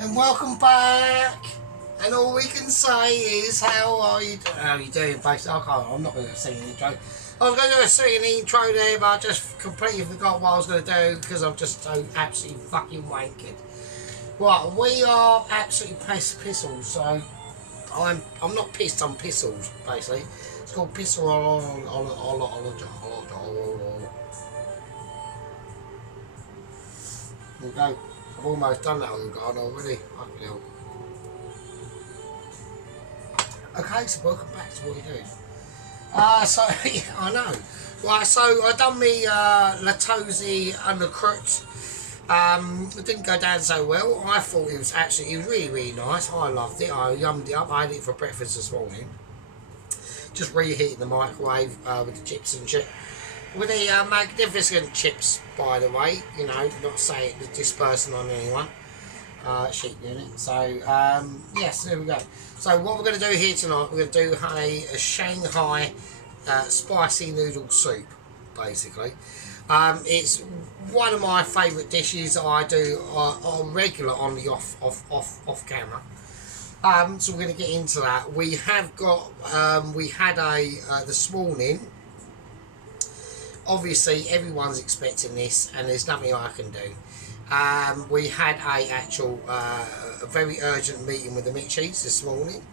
And welcome back. And all we can say is, how are you doing, basically? I'm not going to sing an intro. I was going to sing an intro there, but I just completely forgot what I was going to do because I'm just so absolutely fucking wanking. Right, we are absolutely pissels, so I'm not pissed, I'm pissels, basically. It's called pissel. Okay, I've almost done that on the garden already. Fucking hell. Okay, so welcome back to what you're doing. So yeah, I know. Right, so I done me Latosi undercut. It didn't go down so well. I thought it was really nice. I loved it. I yummed it up. I had it for breakfast this morning. Just reheating the microwave with the chips and shit. With the magnificent chips, by the way. You know, not saying it was dispersing on anyone. Sheep unit. So yes, there we go. So what we're going to do here tonight, we're going to do a Shanghai spicy noodle soup, basically. It's one of my favourite dishes that I do on regular on the off camera. So we're going to get into that. We have got we had this morning. Obviously, everyone's expecting this, and there's nothing I can do. We had a very urgent meeting with the Mitchies this morning,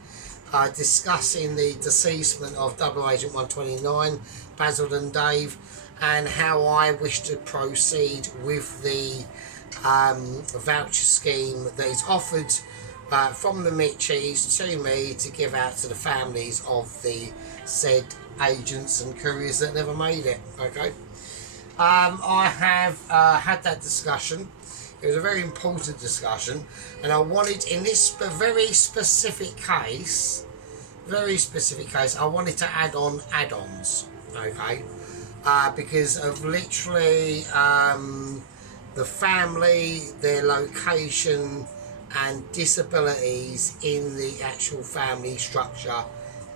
discussing the deceasement of Double Agent 129, Basil and Dave, and how I wish to proceed with the voucher scheme that is offered from the Mitchies to me to give out to the families of the said agents and couriers that never made it. Okay. I have had that discussion. It was a very important discussion, and I wanted, in this very specific case, I wanted to add on add-ons, okay, because of literally the family, their location, and disabilities in the actual family structure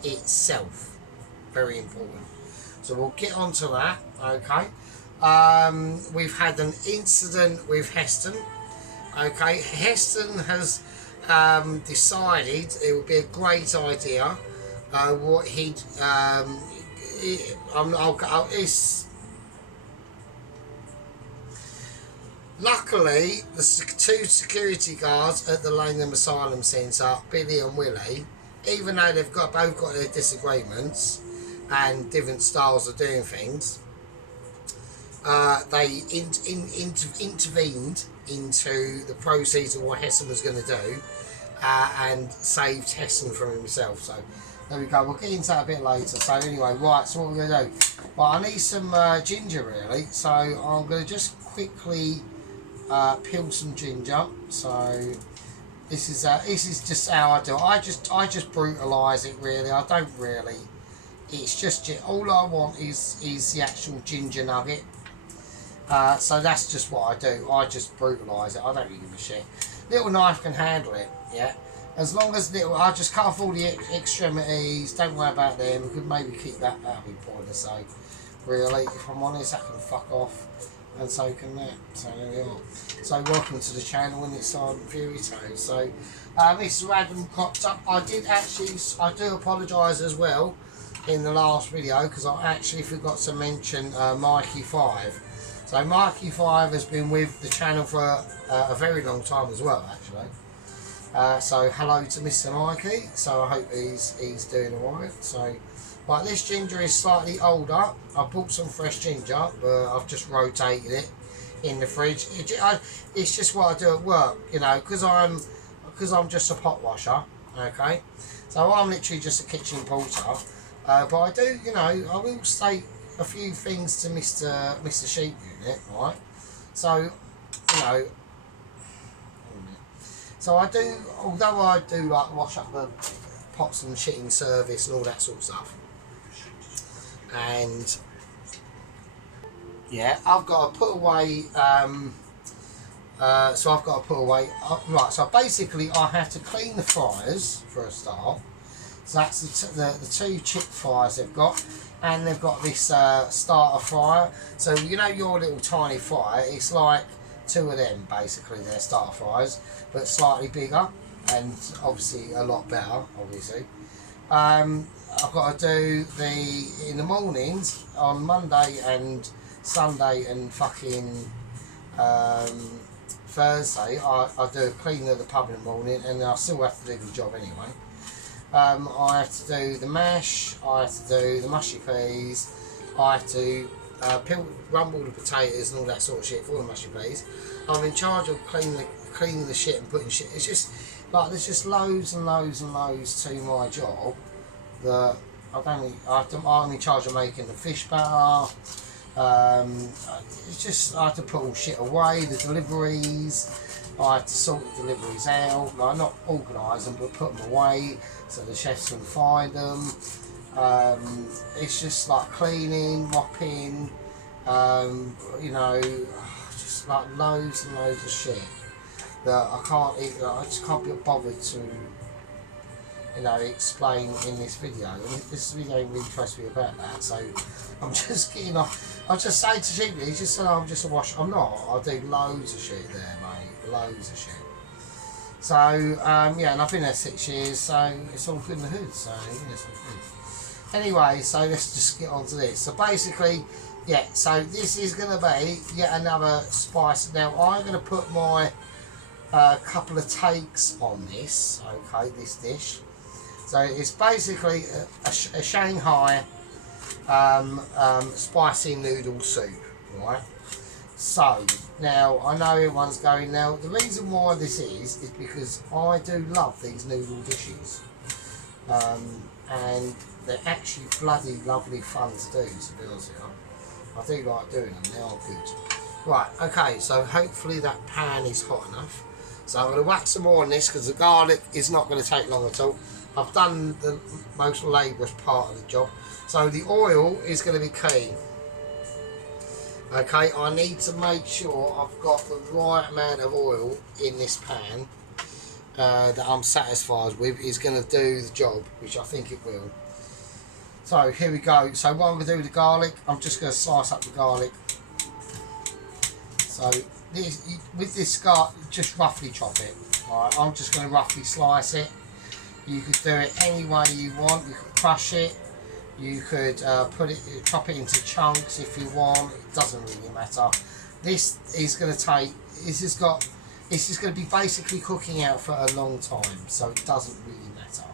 itself. Very important. So we'll get onto that, okay. We've had an incident with Heston. Okay, Heston has decided it would be a great idea. What he'd luckily the two security guards at the Langham Asylum Centre, Billy and Willie, even though they've both got their disagreements and different styles of doing things, they intervened into the proceeds of what Heston was going to do and saved Heston from himself. So there we go. We'll get into that a bit later. So anyway, right, so what we're going to do. Well, I need some ginger really. So I'm going to just quickly peel some ginger. So this is just how I do it. I just brutalise it really. I don't really. It's just all I want is the actual ginger nugget. So that's just what I do. I just brutalise it. I don't really give a shit. Little knife can handle it, yeah. As long as I just cut off all the extremities. Don't worry about them. We could maybe keep that. That'll be pointless. So really, if I'm honest, that can fuck off, and so can that. So there we are. So welcome to the channel, and it's Silent Fury Tales. So this random cropped up. I do apologise as well in the last video because I actually forgot to mention Mikey 5. So Mikey 5 has been with the channel for a very long time as well, actually. So hello to Mr. Mikey. So I hope he's doing alright. So, right, this ginger is slightly older. I bought some fresh ginger, but I've just rotated it in the fridge. It's just what I do at work, you know, because I'm just a pot washer. Okay, so I'm literally just a kitchen porter. But I do, you know, I will state a few things to Mr. Sheep Unit, right? So, you know, so I do, although I do like wash up the pots and shit in service and all that sort of stuff, and yeah, I've got to put away. So I've got to put away. Right, so basically, I have to clean the fryers for a start. So that's the two chip fryers they've got, and they've got this starter fryer. So you know your little tiny fryer, it's like 2 of them basically. They're starter fries, but slightly bigger and obviously a lot better. Obviously, I've got to do in the mornings on Monday and Sunday and fucking Thursday. I do a cleaning of the pub in the morning, and I still have to do the job anyway. I have to do the mash, I have to do the mushy peas, I have to rumble the potatoes and all that sort of shit for the mushy peas. I'm in charge of cleaning the shit and putting shit. It's just like there's just loads and loads and loads to my job that I'm in charge of making the fish batter. It's just I have to put all shit away, the deliveries. I have to sort the deliveries out, like not organise them but put them away so the chefs can find them. It's just like cleaning, mopping, you know, just like loads and loads of shit that I just can't be bothered to, you know, explain in this video. And this video ain't really supposed to be about that, so I'm just getting off. I just say to Chippy, he just said I'm just a wash. I'm not. I do loads of shit there, mate. Loads of shit. So yeah, and I've been there 6 years, so it's all good in the hood. So yeah, it's all good. Anyway, so let's just get on to this. So basically, yeah. So this is going to be yet another spice. Now I'm going to put my couple of takes on this. Okay, this dish. So it's basically a Shanghai spicy noodle soup, right? So now I know everyone's going, now the reason why this is because I do love these noodle dishes, and they're actually bloody lovely fun to do, to be honest with you. I do like doing them, they are good. Right, okay, so hopefully that pan is hot enough. So I'm going to whack some more on this because the garlic is not going to take long at all. I've done the most laborious part of the job. So the oil is going to be key. Okay, I need to make sure I've got the right amount of oil in this pan that I'm satisfied with is going to do the job, which I think it will. So here we go. So what I'm going to do with the garlic, I'm just going to slice up the garlic. So this, with this garlic, just roughly chop it. Alright, I'm just going to roughly slice it. You could do it any way you want. You could crush it. You could chop it into chunks if you want. It doesn't really matter. This is going to take. This is going to be basically cooking out for a long time, so it doesn't really matter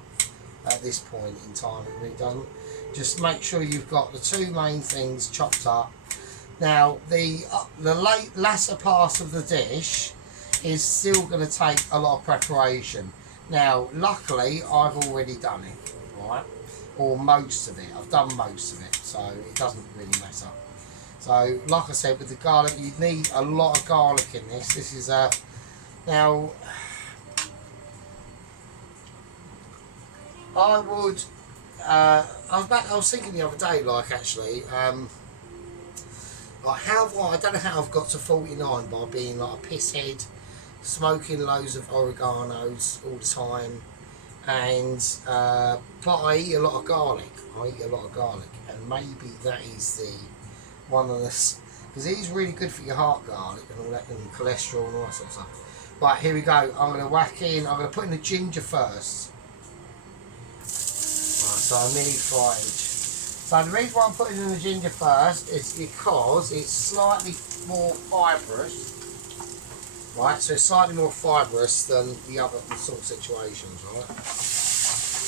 at this point in time. It really doesn't. Just make sure you've got the two main things chopped up. Now the latter part of the dish is still going to take a lot of preparation. Now, luckily, I've already done it, right? Or most of it. I've done most of it, so it doesn't really matter. So, like I said, with the garlic, you need a lot of garlic in this. This is now, I would. I was thinking the other day, like actually, like I don't know how I've got to 49 by being like a pisshead, smoking loads of oreganos all the time, and but I eat a lot of garlic. And maybe that is one of the, because it is really good for your heart, garlic and all that, and cholesterol and all that sort of stuff. Right, here we go. I'm going to whack in. I'm going to put in the ginger first. Right, so I need footage. So the reason why I'm putting in the ginger first is because it's slightly more fibrous. Right, so it's slightly more fibrous than the other sort of situations, right?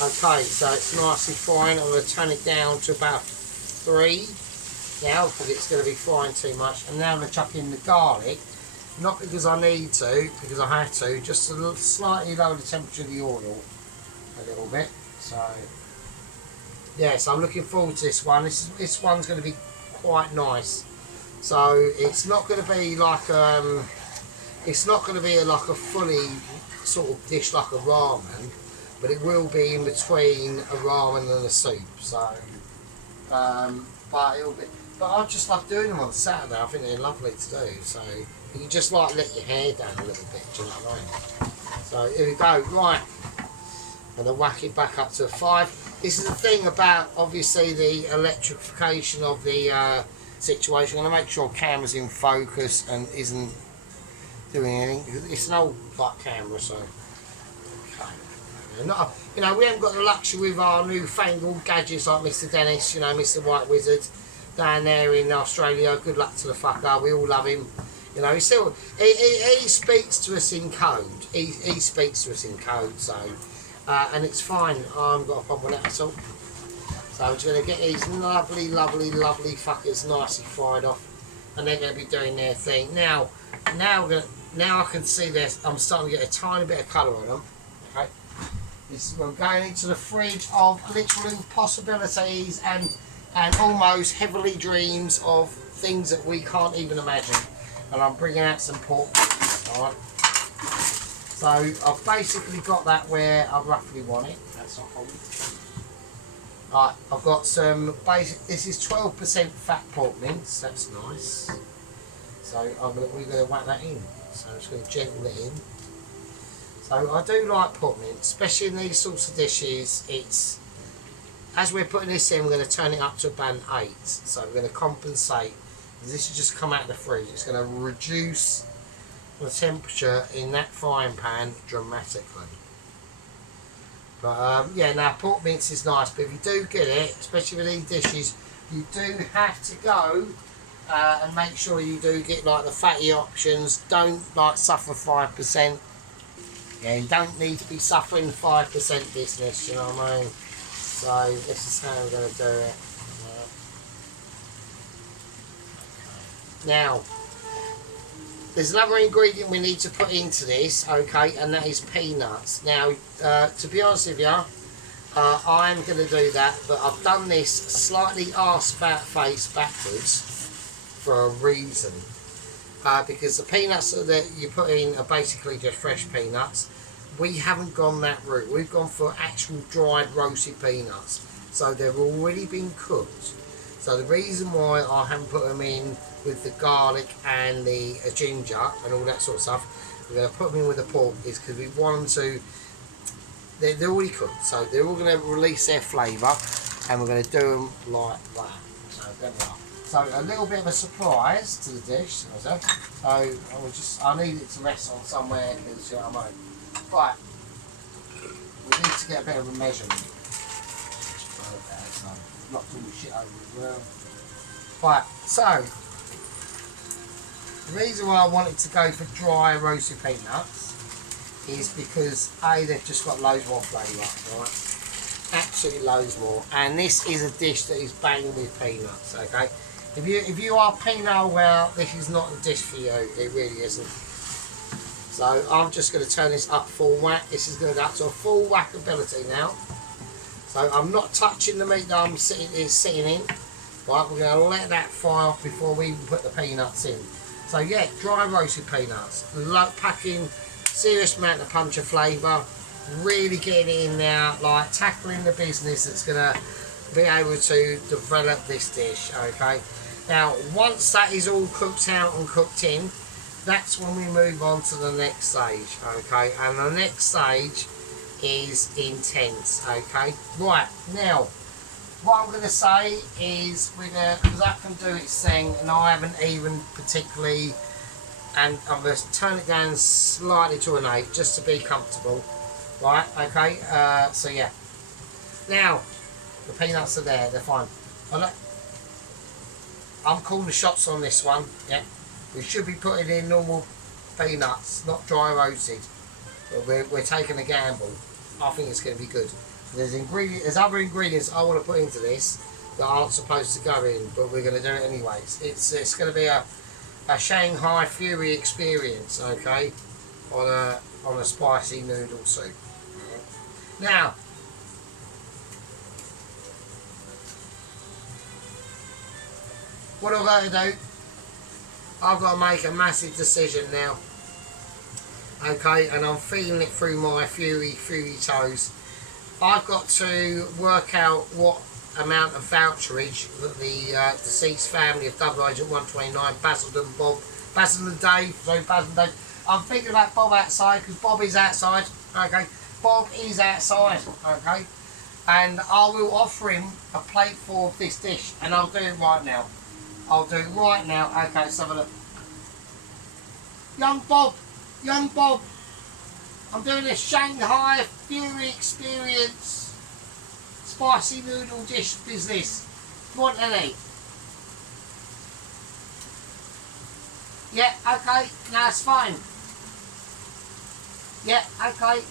Okay, so it's nicely frying. I'm going to turn it down to about 3 now because it's going to be frying too much. And now I'm going to chuck in the garlic, not because I need to, because I have to, just to slightly lower the temperature of the oil a little bit. So, yeah, so I'm looking forward to this one. This one's going to be quite nice. So it's not going to be like it's not going to be like a fully sort of dish like a ramen, but it will be in between a ramen and a soup. So, but it'll be. But I just love doing them on Saturday. I think they're lovely to do. So you can just like let your hair down a little bit. Do you know what I mean? So here we go. Right, and then whack it back up to 5. This is the thing about obviously the electrification of the situation. I'm going to make sure camera's in focus and isn't doing anything. It's an old like camera, so not, you know, we haven't got the luxury with our newfangled gadgets like Mr. Dennis, you know, Mr. White Wizard down there in Australia. Good luck to the fucker. We all love him. You know, he still he speaks to us in code. He speaks to us in code. So and it's fine. I haven't got a problem with that at all. So I'm just going to get these lovely, lovely, lovely fuckers nicely fried off, and they're going to be doing their thing. Now I can see this. I'm starting to get a tiny bit of colour on them. Okay. We're going into the fridge of literal possibilities and almost heavenly dreams of things that we can't even imagine. And I'm bringing out some pork. Alright. So I've basically got that where I roughly want it. That's not a problem. Right, I've got some basic. This is 12% fat pork mince. That's nice. So we're going to whack that in. So I'm just going to gentle it in. So I do like pork mince, especially in these sorts of dishes. It's, as we're putting this in, we're going to turn it up to about 8. So we're going to compensate. This has just come out of the fridge. It's going to reduce the temperature in that frying pan dramatically. But yeah, now pork mince is nice, but if you do get it, especially with these dishes, you do have to go and make sure you do get like the fatty options. Don't like suffer 5%. Yeah, you don't need to be suffering 5% business, you know what I mean? So this is how we're going to do it. Now, there's another ingredient we need to put into this, okay, and that is peanuts. Now, to be honest with you, I'm going to do that, but I've done this slightly arse about face backwards for a reason. Because the peanuts that you put in are basically just fresh peanuts. We haven't gone that route. We've gone for actual dried roasted peanuts. So they've already been cooked. So the reason why I haven't put them in with the garlic and the ginger and all that sort of stuff, we're going to put them in with the pork, is because we want them to, they're already cooked. So they're all going to release their flavour, and we're going to do them like that. So there we are. So a little bit of a surprise to the dish. So I need it to rest on somewhere, because you know what I mean. Right, we need to get a bit of a measurement. So knocked all the shit over as well. Right, so the reason why I wanted to go for dry roasted peanuts is because A, they've just got loads more flavour, right? Absolutely loads more. And this is a dish that is banging with peanuts, okay? If you are peanut aware, this is not the dish for you. It really isn't. So I'm just going to turn this up full whack. This is going to go up to a full whack ability now. So I'm not touching the meat that I'm sitting in. Right, we're going to let that fry off before we even put the peanuts in. So yeah, dry roasted peanuts. Packing serious amount of punch of flavour. Really getting it in there, like tackling the business that's going to be able to develop this dish, okay? Now, once that is all cooked out and cooked in, that's when we move on to the next stage, okay? And the next stage is intense, okay? Right, now, what I'm going to say is, because that can do its thing, and I haven't even particularly, and I'm going to turn it down slightly to an 8, just to be comfortable, right, okay? So yeah. Now, the peanuts are there, they're fine. I'm calling the shots on this one, yeah? We should be putting in normal peanuts, not dry roasted. But we're taking a gamble. I think it's going to be good. There's other ingredients I want to put into this that aren't supposed to go in, but we're going to do it anyways. It's going to be a Shanghai Fury experience, okay, on a spicy noodle soup. Now, what I've got to do, I've got to make a massive decision now. Okay, and I'm feeling it through my fury toes. I've got to work out what amount of voucherage that the deceased family of Double Agent 129, Basil and Dave, I'm thinking about Bob outside, because Bob is outside, okay? Bob is outside, okay? And I will offer him a plateful of this dish, and I'll do it right now. I'll do it right now. Okay, let's have a look. Young Bob, young Bob, I'm doing a Shanghai Fury Experience spicy noodle dish business. You want any? Yeah, okay, no, it's fine. Yeah, okay.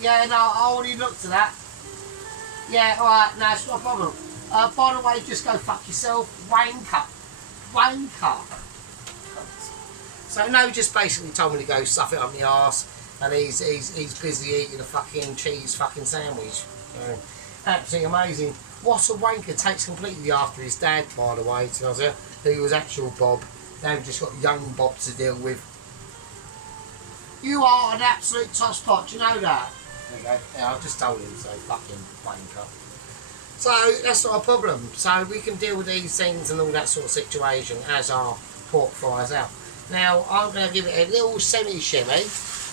Yeah, no, I already looked at that. Yeah, alright, no, it's not a problem. By the way, just go fuck yourself, wanker. Wanker. So no, just basically told me to go stuff it up my arse, and he's busy eating a fucking cheese fucking sandwich. Absolutely amazing. What a wanker. Takes completely after his dad, by the way, to us, who was actual Bob. Now we've just got young Bob to deal with. You are an absolute tosspot, you know that? There you go. Yeah, I've just told him, so fucking wanker. So that's not a problem. So we can deal with these things and all that sort of situation as our pork fries out. Now I'm going to give it a little semi-shimmy,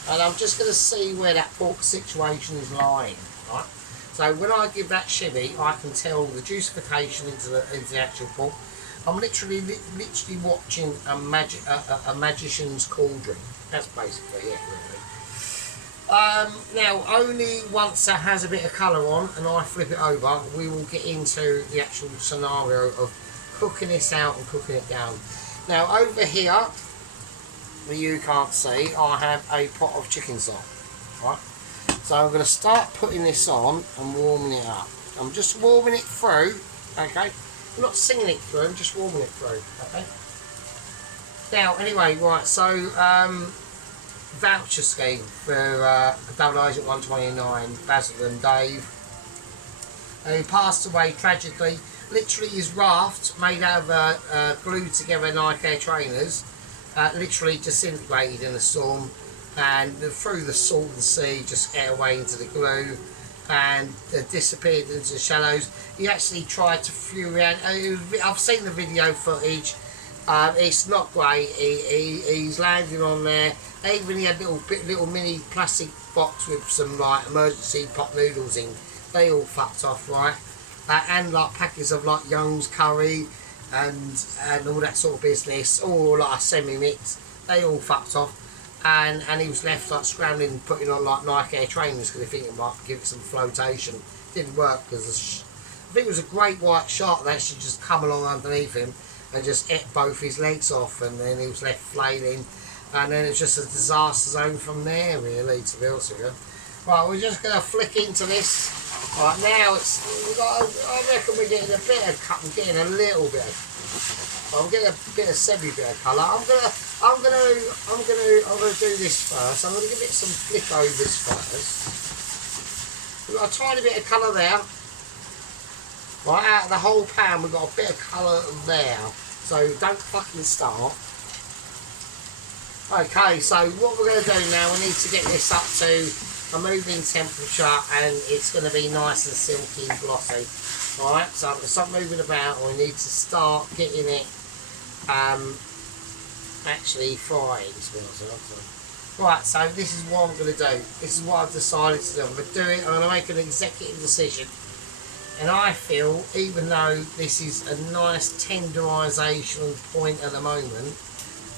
and I'm just going to see where that pork situation is lying. Right. So when I give that shimmy, I can tell the juicification into the actual pork. I'm literally watching a magician's cauldron. That's basically it, really. Now, only once that has a bit of colour on and I flip it over, we will get into the actual scenario of cooking this out and cooking it down. Now, over here, that you can't see, I have a pot of chicken stock. Right? So I'm going to start putting this on and warming it up. I'm just warming it through, okay? I'm not singing it through, I'm just warming it through, okay? Now, anyway, right, so, voucher scheme for Double Agent 129, Basil and Dave, who passed away tragically. Literally his raft, made out of glued together Nike Air trainers, literally disintegrated in a storm, and through the salt of the sea just ate away into the glue and disappeared into the shallows. He actually tried to flew around. I've seen the video footage. It's not great. He's landing on there. Even he had little mini plastic box with some like emergency pot noodles in. They all fucked off, right? And like packets of like Young's curry and all that sort of business, all like semi-mix. They all fucked off. And he was left like scrambling, putting on like Nike Air trainers because they think it might give it some flotation. Didn't work because I think it was a great white shark that actually just come along underneath him and just ate both his legs off, and then he was left flailing, and then it's just a disaster zone from there, really, to be honest with you. Right, we're just going to flick into this. Right, now I reckon we're getting a bit of cut, we're getting a little bit of, I'm getting a bit of semi-bit of colour. I'm gonna do this first. I'm gonna give it some flick overs first. We've got a tiny bit of colour there. Right, out of the whole pan we've got a bit of colour there. So don't fucking start. Okay, so what we're gonna do now, we need to get this up to a moving temperature, and it's gonna be nice and silky and glossy. Alright, so I'm gonna stop moving about, and we need to start getting it actually frying, to be honest. Right, so this is what I'm going to do. This is what I've decided to do. I'm going to do it. I'm going to make an executive decision. And I feel, even though this is a nice tenderisation point at the moment,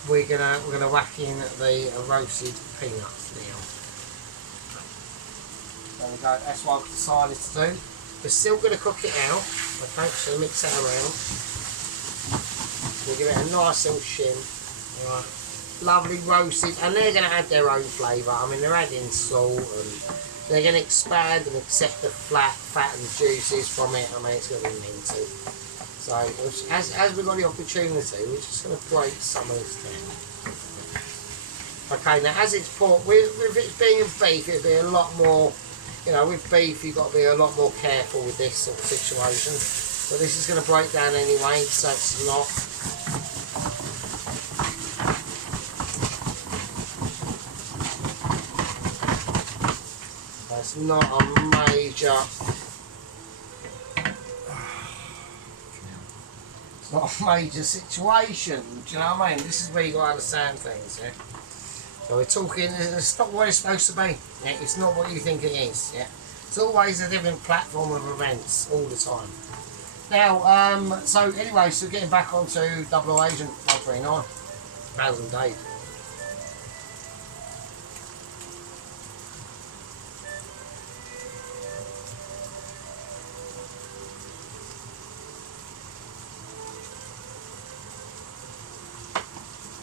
we're gonna whack in the roasted peanuts now. There we go. That's what I've decided to do. We're still going to cook it out. Okay, so mix that around. We'll give it a nice little shim. Right. Lovely roasted, and they're going to add their own flavour. I mean, they're adding salt, and they're going to expand and accept the fat and juices from it. I mean, it's going to be minty. So, as we've got the opportunity, we're just going to break some of this down. Okay, now as it's pork, with it being beef, it'll be a lot more, you know, with beef you've got to be a lot more careful with this sort of situation. But this is going to break down anyway, so it's not. It's not a major. It's not a major situation. Do you know what I mean? This is where you got to understand things. Yeah. So we're talking. It's not what it's supposed to be. Yeah? It's not what you think it is. Yeah. It's always a different platform of events all the time. Now, so anyway, so getting back onto Double Agent 139, Basil and Dave.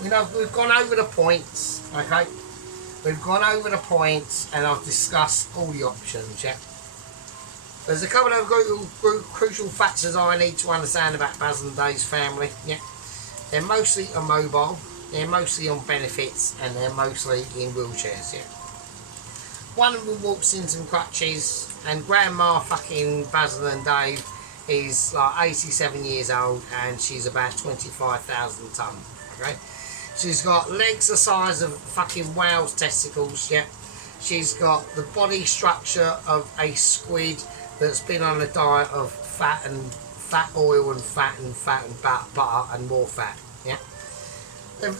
we've gone over the points, okay? We've gone over the points and I've discussed all the options, yeah? There's a couple of crucial factors I need to understand about Basil and Dave's family, yeah? They're mostly immobile, they're mostly on benefits, and they're mostly in wheelchairs, yeah? One of them walks in some crutches, and Grandma fucking Basil and Dave is like 87 years old, and she's about 25,000 tonne, okay? She's got legs the size of fucking whale's testicles, yeah? She's got the body structure of a squid that's been on a diet of fat oil and fat and butter and more fat, yeah? Their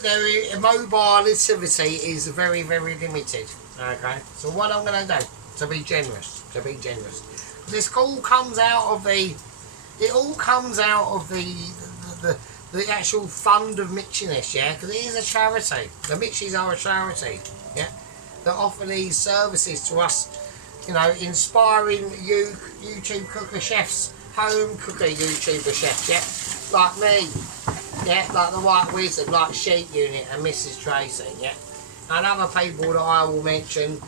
mobility is very, very limited, okay? So what I'm going to do, to be generous, this all comes out of the actual fund of Mitchiness, yeah? Because it is a charity. The Mitchies are a charity, yeah? That offer these services to us, inspiring YouTube cooker chefs, home cooker YouTuber chefs, yeah? Like me, yeah? Like the White Wizard, like Sheep Unit and Mrs. Tracy, yeah? And other people that I will mention,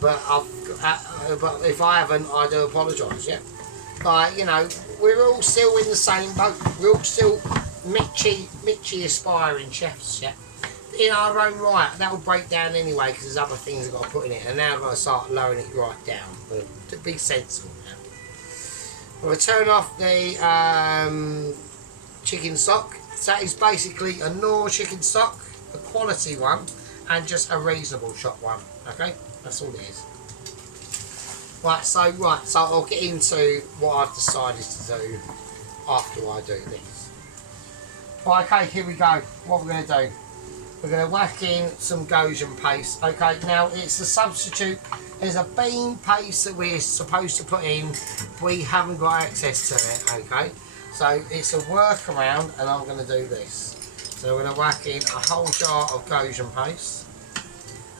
but if I haven't, I do apologise, yeah? Like, we're all still in the same boat. We're all still Mitchy aspiring chefs, yeah? In our own right. That'll break down anyway because there's other things I've got to put in it, and now I've got to start lowering it right down. But to be sensible now. I'm going to turn off the chicken stock. So that is basically a normal chicken stock, a quality one, and just a reasonable shot one. Okay? That's all it is. Right, so I'll get into what I've decided to do after I do this. Right, okay, here we go. What we're going to do. We're going to whack in some Gojin paste. Okay, now it's a substitute. There's a bean paste that we're supposed to put in. We haven't got access to it, okay? So it's a workaround, and I'm going to do this. So we're going to whack in a whole jar of Gojin paste.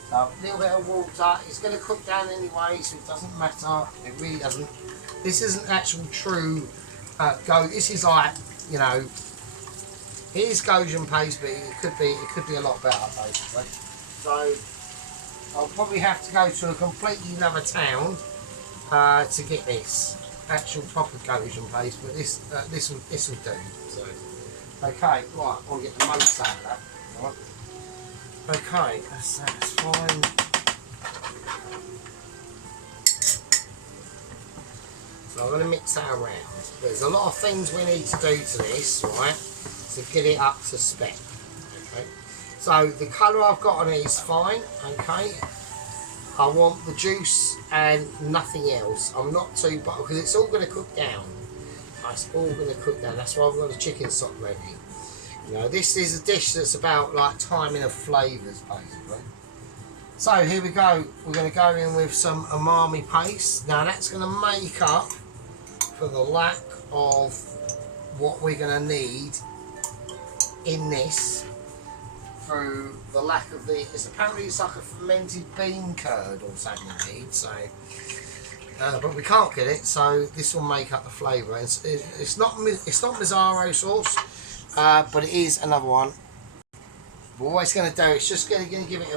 So a little bit of water. It's going to cook down anyway, so it doesn't matter. It really doesn't. This isn't actual true This is like, it is Gojin paste, but it could be a lot better basically. So I'll probably have to go to a completely another town to get this actual proper Gojin paste, but this will do. So okay, right, I'll get the most out of that. Right. Okay, that's fine. So I'm going to mix that around. There's a lot of things we need to do to this, right, to get it up to spec. Okay, so the colour I've got on it is fine. Okay, I want the juice and nothing else. I'm not too bothered because it's all going to cook down. It's all going to cook down. That's why I've got the chicken stock ready. This is a dish that's about like timing of flavours basically. So here we go. We're going to go in with some umami paste. Now that's going to make up for the lack of what we're going to need in this through the lack of apparently it's like a fermented bean curd or something you need, so but we can't get it, so this will make up the flavour. It's not Mazzaro sauce, but it is another one. But what it's going to do, it's just going to give it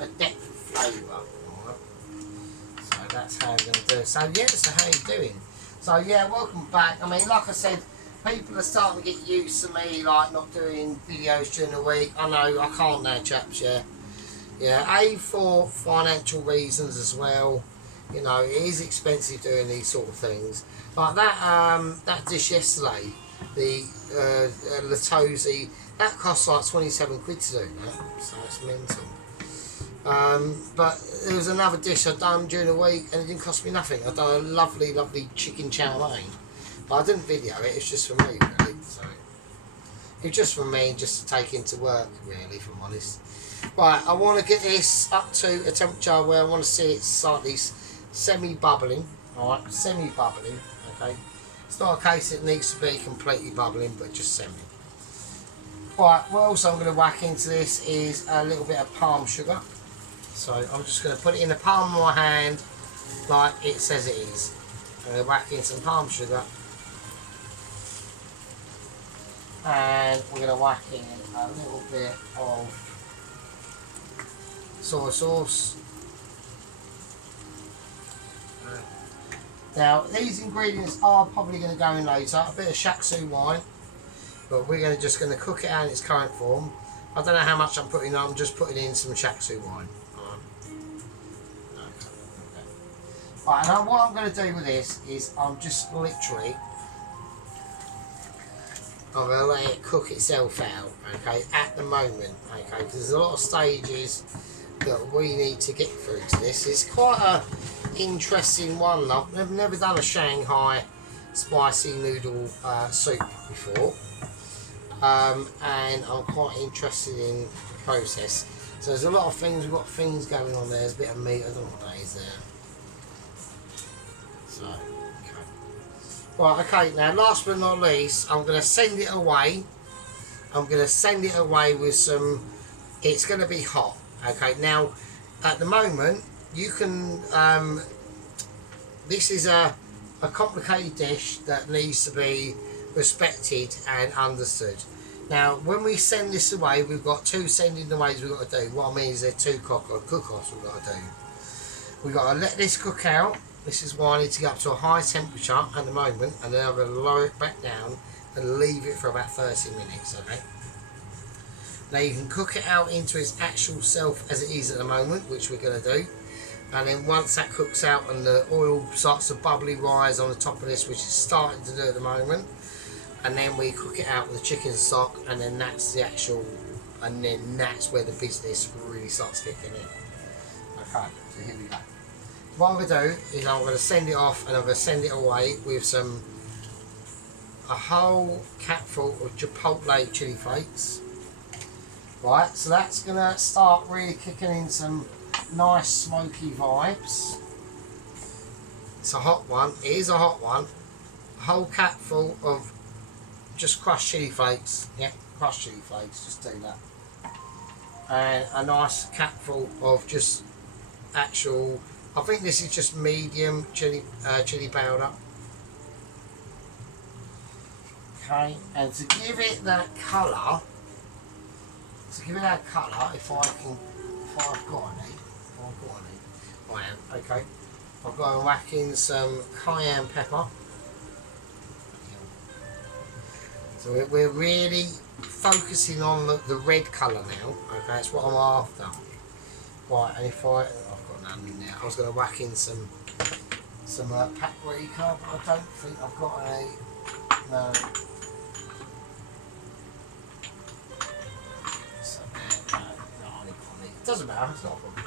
a depth of flavour. Right. So that's how we're going to do it. So yeah, so how you doing? So yeah, welcome back. I mean, like I said, people are starting to get used to me like not doing videos during the week. I know I can't now, chaps. Yeah. For financial reasons as well. It is expensive doing these sort of things. Like that dish yesterday, the Latosi, that costs like 27 quid to do that, so it's mental. But there was another dish I'd done during the week and it didn't cost me nothing. I'd done a lovely chicken chow mein, but I didn't video it. It's just for me really. So it's just for me, just to take into work really, if I'm honest. Right, I want to get this up to a temperature where I want to see it slightly semi-bubbling. Alright, semi-bubbling. Okay, it's not a case it needs to be completely bubbling, but just semi. Right, what else I'm going to whack into this is a little bit of palm sugar. So I'm just going to put it in the palm of my hand like it says it is. I'm going to whack in some palm sugar. And we're going to whack in a little bit of soy sauce. Now these ingredients are probably going to go in later. A bit of shakshu wine, but we're just going to cook it out in its current form. I don't know how much I'm putting in. I'm just putting in some shakshu wine. Right, and what I'm going to do with this is I'm just literally, I'm going to let it cook itself out, okay, at the moment, okay, because there's a lot of stages that we need to get through to this. It's quite a interesting one. I've never done a Shanghai spicy noodle soup before, and I'm quite interested in the process. So there's a lot of things, we've got things going on there. There's a bit of meat, I don't know what that is there. So, okay. Right, okay, now last but not least, I'm going to send it away. I'm going to send it away with some, it's going to be hot. Okay, now at the moment, you can, this is a complicated dish that needs to be respected and understood. Now, when we send this away, we've got two sending aways we've got to do. What I mean is there are two cook-offs we've got to do. We've got to let this cook out. This is why I need to get up to a high temperature at the moment, and then I'm going to lower it back down and leave it for about 30 minutes, okay? Now you can cook it out into its actual self as it is at the moment, which we're going to do. And then once that cooks out and the oil starts to bubbly rise on the top of this, which is starting to do at the moment, and then we cook it out with the chicken stock, and then that's the actual, and then that's where the business really starts kicking in. Okay, so here we go. What I'm going to do is I'm going to send it off, and I'm going to send it away with a whole capful of chipotle chili flakes. Right, so that's going to start really kicking in some nice smoky vibes. It's a hot one, it is a hot one. A whole capful of just crushed chili flakes, yeah, crushed chili flakes, just do that. And a nice capful of just actual, I think this is just medium chili powder. Okay, and to give it that colour, if I've got any, I am, okay. I've got to whack in some cayenne pepper. So we're really focusing on the red colour now, okay, that's what I'm after. Right, and if I've got none in there, I was going to whack in some paprika, but I don't think I've got any, no. Doesn't matter, it's not a problem.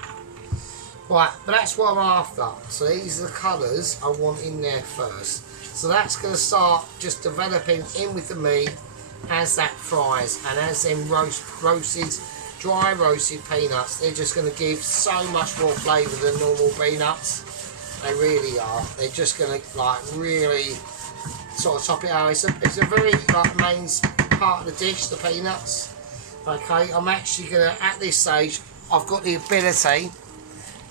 Right, but that's what I'm after. So these are the colours I want in there first. So that's going to start just developing in with the meat as that fries, and as them dry roasted peanuts, they're just going to give so much more flavour than normal peanuts. They really are. They're just going to like really sort of top it out. It's a very like main part of the dish, the peanuts. Okay, I'm actually going to, at this stage, I've got the ability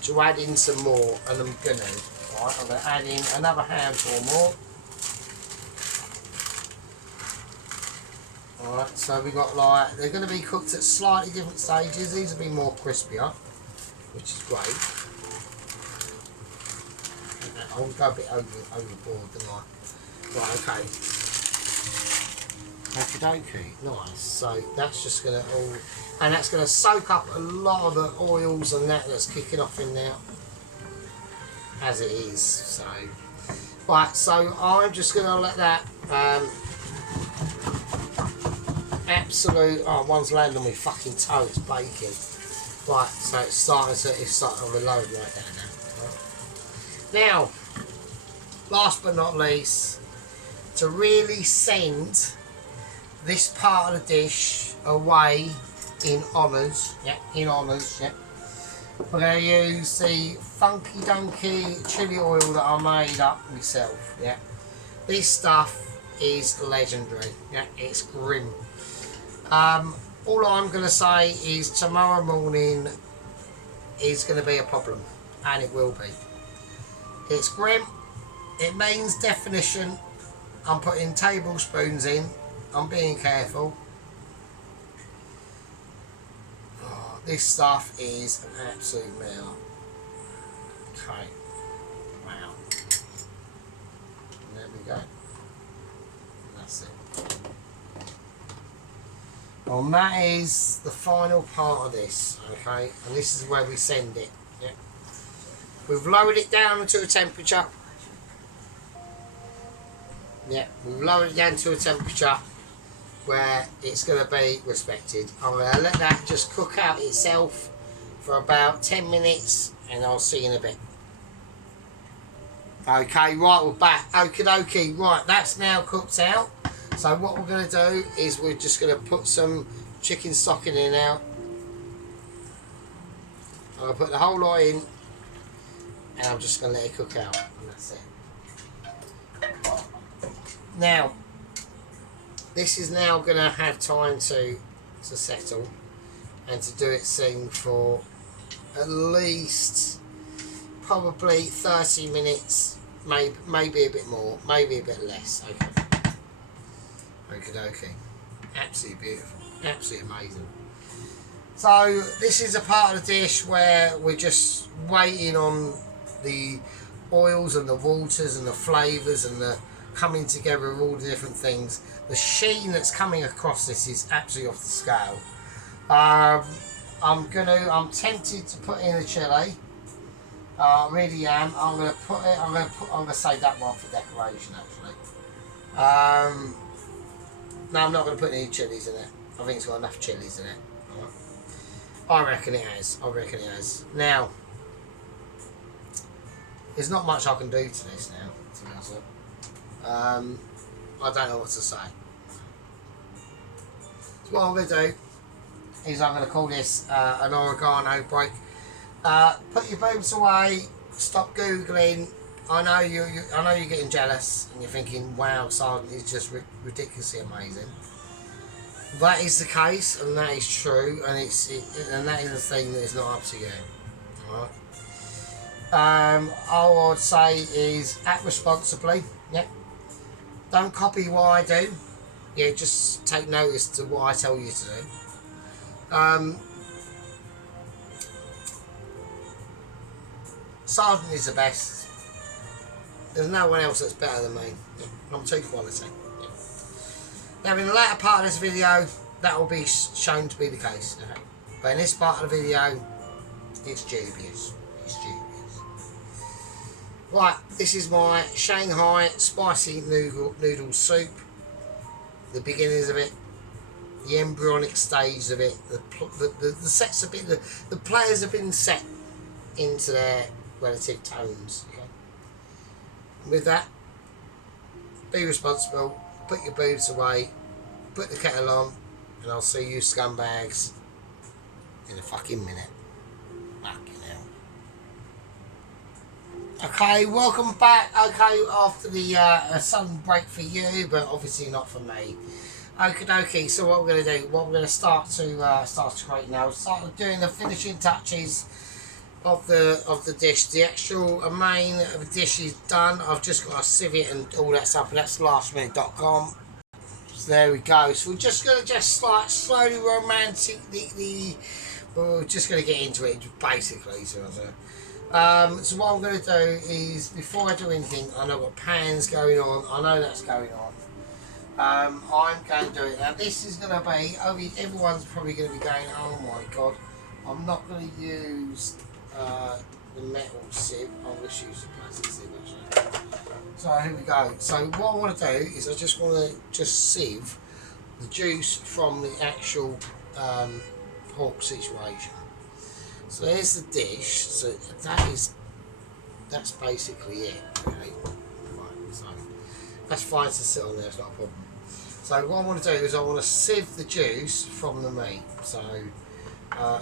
to add in some more, and I'm going to. Right, I'm going to add in another handful more. Alright, so we've got like, they're going to be cooked at slightly different stages. These will be more crispier, which is great. I'll go a bit overboard, don't I? Right, okay. Okie dokie, nice. So that's just going to all, and that's going to soak up a lot of the oils and that's kicking off in there, as it is. So, right, so I'm just going to let that absolute, oh, one's landed on my fucking toe, it's baking. Right, so it's starting to reload right there now. Right. Now, last but not least, to really send this part of the dish away in honours, yeah, we're going to use the funky dunky chili oil that I made up myself, yeah. This stuff is legendary, yeah, it's grim. All I'm going to say is tomorrow morning is going to be a problem, and it will be. It's grim, it means definition. I'm putting tablespoons in, I'm being careful. Oh, this stuff is an absolute meal. Okay. Wow. There we go. That's it. Well, that is the final part of this, okay? And this is where we send it. Yeah. We've lowered it down to a temperature. Yeah, we've lowered it down to a temperature where it's going to be respected. I'm going to let that just cook out itself for about 10 minutes and I'll see you in a bit. Okay, right, we're back. Okie dokie, right, that's now cooked out. So what we're going to do is we're just going to put some chicken stock in here now. I'm going to put the whole lot in and I'm just going to let it cook out and that's it. Now, this is now going to have time to settle and to do its thing for at least probably 30 minutes, maybe a bit more, maybe a bit less. Okay. Okie dokie. Absolutely beautiful. Absolutely amazing. So this is a part of the dish where we're just waiting on the oils and the waters and the flavours and the coming together of all the different things. The sheen that's coming across this is absolutely off the scale. I'm tempted to put in a chili. I really am. I'm gonna save that one for decoration actually. No, I'm not going to put any chilies in it. I think it's got enough chilies in it. Right. I reckon it has. Now, there's not much I can do to this now, to be honest. I don't know what to say. So what I'm going to do is I'm going to call this an oregano break. Put your boobs away. Stop googling. I know you're getting jealous and you're thinking, wow, Sergeant is just ridiculously amazing. That is the case, and that is true, and and that is the thing that is not up to you. Alright. All I would say is act responsibly. Yeah. Don't copy what I do. Yeah, just take notice to what I tell you to do. Sergeant is the best. There's no one else that's better than me. I'm too quality. Now in the latter part of this video, that will be shown to be the case. Okay? But in this part of the video, it's dubious. Right, this is my Shanghai spicy noodle soup. The beginnings of it, the embryonic stage of it, the sets have been, the players have been set into their relative tones. Okay? With that, be responsible, put your boobs away, put the kettle on, and I'll see you scumbags in a fucking minute. Fucking hell. Okay, welcome back. Okay, after the sun break for you, but obviously not for me. Okie dokie, so what we're going to do, what we're going to start to create now, start doing the finishing touches of the dish. The actual main of the dish is done. I've just got to sieve it and all that stuff, and that's lastminute.com. So there we go. So we're just going to like slowly romantic we're just going to get into it basically. So what I'm going to do is, before I do anything, I know what pans going on. I know that's going on. I'm going to do it now. This is going to be, everyone's probably going to be going, oh my god, I'm not going to use the metal sieve. I'm going to use the plastic sieve actually. So here we go. So what I want to do is I just want to sieve the juice from the actual pork situation. So there's the dish. So that's basically it. Okay. Right, so that's fine to sit on there. It's not a problem. So what I want to do is I want to sieve the juice from the meat. So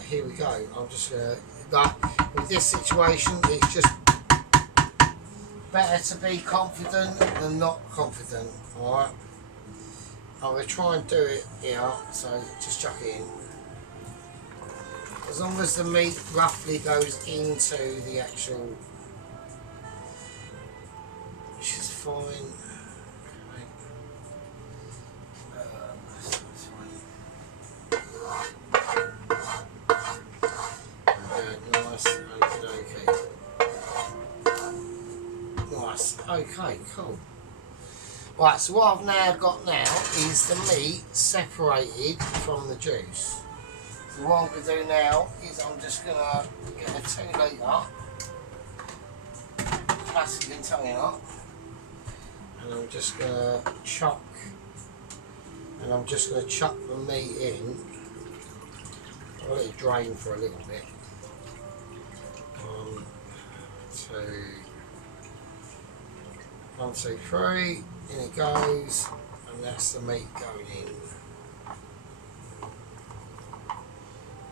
here we go. I'm just going to. But with this situation, it's just better to be confident than not confident. Alright. I'm going to try and do it here. So just chuck it in. As long as the meat roughly goes into the actual, which is fine. Okay. Nice. Okay. Nice. Okay, cool. Right, so what I've now got is the meat separated from the juice. So what I'm going to do now is I'm just going to get a 2 litre plastic container, and I'm just going to chuck the meat in. I'll let it drain for a little bit. 1, 2, 3, in it goes, and that's the meat going in.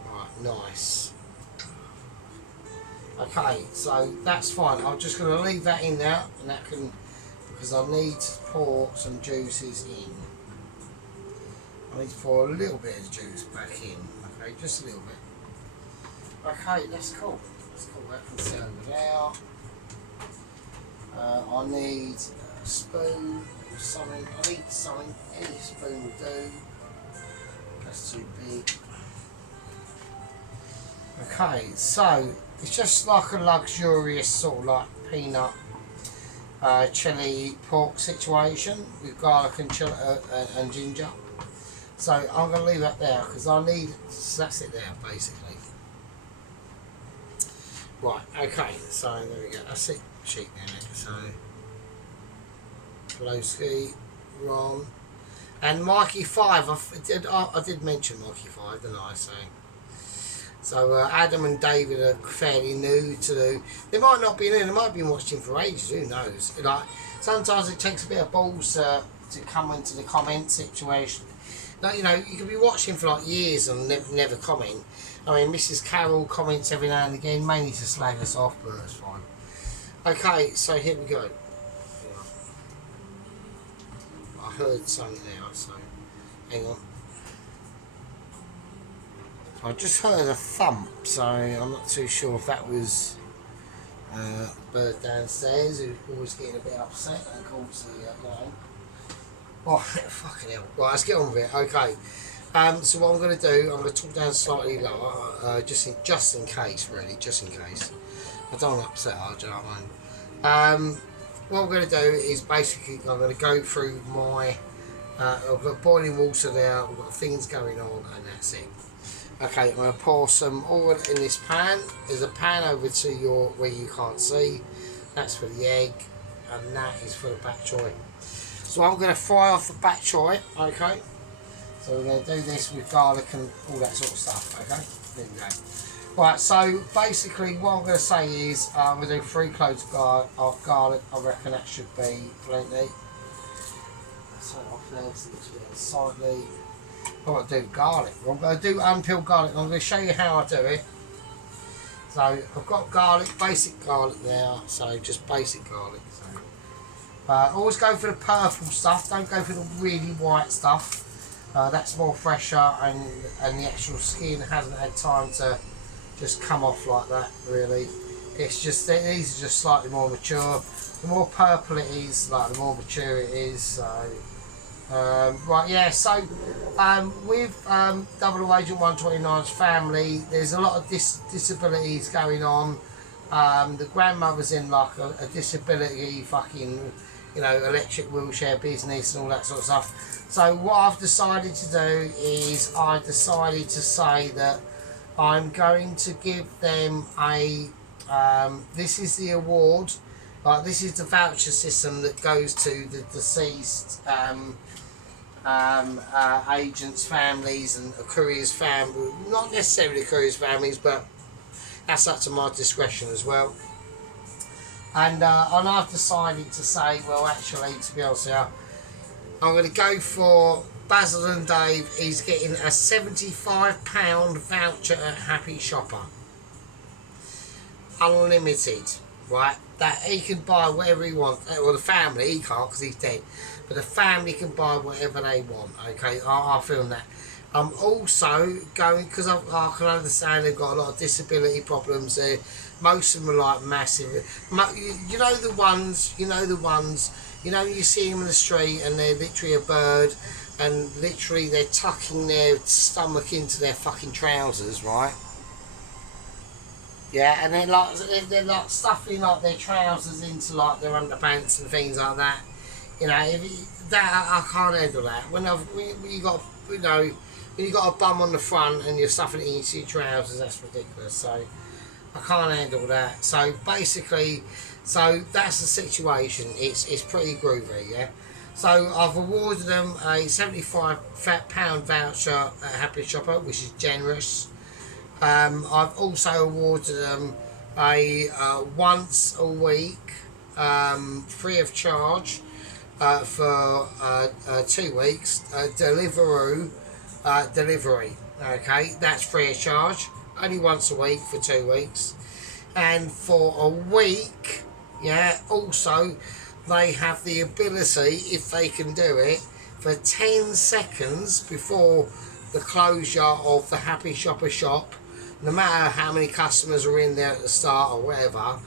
Right, nice. Okay, so that's fine. I'm just going to leave that in there, and that can, because I need to pour some juices in. I need to pour a little bit of juice back in. Okay, just a little bit. Okay, that's cool. That's cool. That can sit over there. I need a spoon or something. I need something. Any spoon will do. That's too big. Okay, so it's just like a luxurious sort of like peanut chili pork situation with garlic and chili and ginger. So I'm going to leave that there because I need. So that's it there basically. Right. Okay. So there we go. That's it. Cheap in it. So Pelosi, Ron, and Mikey 5. I did mention Mikey 5, didn't I? So Adam and David are fairly new to the. They might not be new. They might have been watching for ages. Who knows? Like sometimes it takes a bit of balls to come into the comment situation. Like, you know, you could be watching for like years and never comment. I mean, Mrs. Carroll comments every now and again, mainly to slag us off, but that's fine. Okay, so here we go. I heard something now, so hang on. I just heard a thump, so I'm not too sure if that was the bird downstairs who's always getting a bit upset and calls the you know. Oh, fucking hell. Right, let's get on with it. Okay. So what I'm going to do, I'm going to talk down slightly lower, just in case, really, just in case. I don't want to upset her, do you know what I mean? What I'm going to do is basically, I'm going to go through my, I've got boiling water there, I've got things going on, and that's it. Okay, I'm going to pour some oil in this pan. There's a pan over to where you can't see. That's for the egg, and that is for the bok choy. So I'm going to fry off the bok choy, okay? So we're going to do this with garlic and all that sort of stuff, okay? There we go. Right, so basically what I'm going to say is I'm going to do 3 cloves of garlic. I reckon that should be plenty. So off there, so it's a bit slightly. I'm going to do garlic. I'm going to do unpeeled garlic. I'm going to show you how I do it. So I've got garlic, basic garlic now. So just basic garlic. So, always go for the purple stuff. Don't go for the really white stuff. That's more fresher, and the actual skin hasn't had time to just come off like that. Really, it's just these are just slightly more mature. The more purple it is, like the more mature it is. So. Right, yeah, so with Double Agent 129's family, there's a lot of disabilities going on. The grandmother's in like a disability fucking, you know, electric wheelchair business and all that sort of stuff. So what I've decided to do is I decided to say that I'm going to give them a, this is the award, this is the voucher system that goes to the deceased agents' families and couriers' family, not necessarily couriers' families, but that's up to my discretion as well. And I've decided to say, well, actually, to be honest with you, I'm going to go for Basil and Dave. He's getting a £75 voucher at Happy Shopper. Unlimited, right? That he can buy whatever he wants. Well, the family, he can't because he's dead. But the family can buy whatever they want, okay? I feel that. I'm also going, because I can understand they've got a lot of disability problems there. Most of them are like massive. You know the ones, you see them in the street and they're literally a bird. and literally they're tucking their stomach into their fucking trousers, right? Yeah, and they're like stuffing like their trousers into like their underpants and things like that. You know, that I can't handle that. When you got when you got a bum on the front and you're stuffing it into your trousers, that's ridiculous. So I can't handle that. So basically, so that's the situation. It's pretty groovy, yeah. So I've awarded them a £75 voucher at Happy Shopper, which is generous. I've also awarded them a once a week, free of charge, for 2 weeks, delivery. Okay, that's free of charge, only once a week for 2 weeks, and for a week, yeah. Also, they have the ability, if they can do it, for 10 seconds before the closure of the Happy Shopper shop, no matter how many customers are in there at the start or whatever,